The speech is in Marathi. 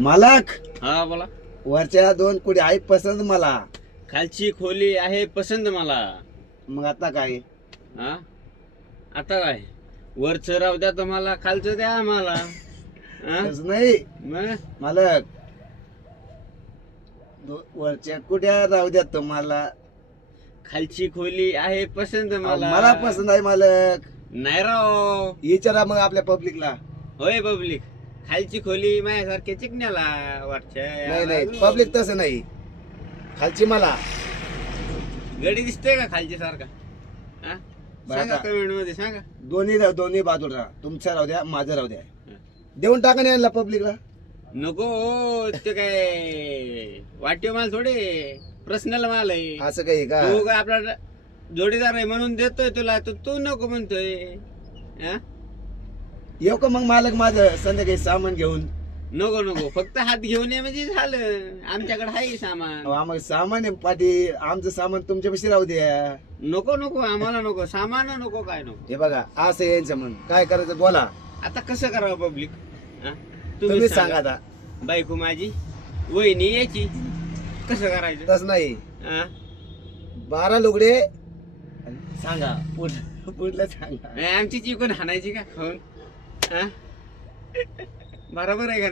मालक हा बोला. वरच्या 2 कुडी आहे पसंत मला. खालची खोली आहे पसंत मला. मग आता काय? हा आता काय वरचं राहू द्या तुम्हाला, खालचं द्या आम्हाला. हा? तसं नाही मग मालक, वरच्या कुड्या राहू द्या तुम्हाला. खालची खोली आहे पसंत मला. मला पसंत आहे मालक. नाही राव. विचारा मग आपल्या पब्लिकला. होय पब्लिक, खालची खोली माझ्यासारख्या चिकण्याला नाही वाटच्या. नाही पब्लिक तसं नाही. खालची मला. गडी दिसते का खालची सारखा? हा? सांगा आता- कमेंट मध्ये सांगा. दोन्ही बाजूला तुमच्या राहू द्या, माझं राहू द्या. देऊन टाका नाही आणला पब्लिकला. नको हो, ते काय वाटेव माल थोडे, पर्सनल माल आहे. असं काही का? तू काय आपला जोडीदार आहे म्हणून देतोय तुला, तर तू नको म्हणतोय. हा? येऊ का मग मालक माझं संध्याकाळी सामान घेऊन? नको नको, फक्त हात घेऊन ये म्हणजे झालं. आमच्याकडे आहे सामान. अहो, आम्हाला सामान आहे पाठी. आमचं सामान तुमच्यापाशी राहू द्या. नको नको, आम्हाला नको सामान, नको काय नको. हे बघा असं यायचं म्हणून काय करायचं बोला. आता कसं करावं पब्लिक? तुम्ही सांगा आता. बायको माझी, वहिनी यायची, कसं करायचं? तस नाही. हा? 12 लुगडे सांगा. पुढलं सांगा. आमची चिकून हाणायची का खाऊन? हा? बरोबर आहे का?